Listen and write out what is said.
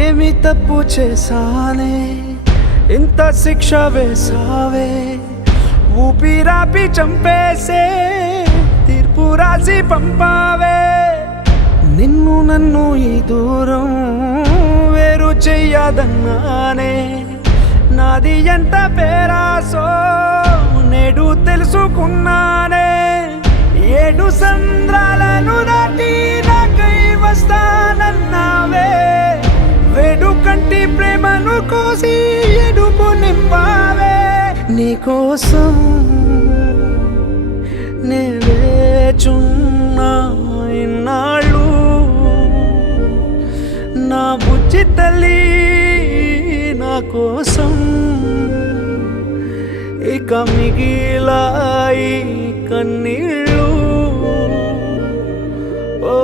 ఏమి తప్పు చేశానే ఇంత శిక్ష వేసావే, ఊపిరాపి చంపేసే తీర్పు రాసి పంపావే. నిన్ను నన్ను ఈ దూరం వేరు చెయ్యదన్నానే, నాది ఎంత పేరాసో నేడు తెలుసుకున్నానే. 7 సంద్రాలను దాటి నాకై వస్తానన్నావే, వేడుకంటి ప్రేమను కోసి ఎడుపు నింపావే. నీకోసం నే వేచున్నా ఇన్నాళ్ళు, నా బుజ్జి తల్లి నా కోసం. ఇక మిగిలాయి కన్నీళ్ళు. ఓ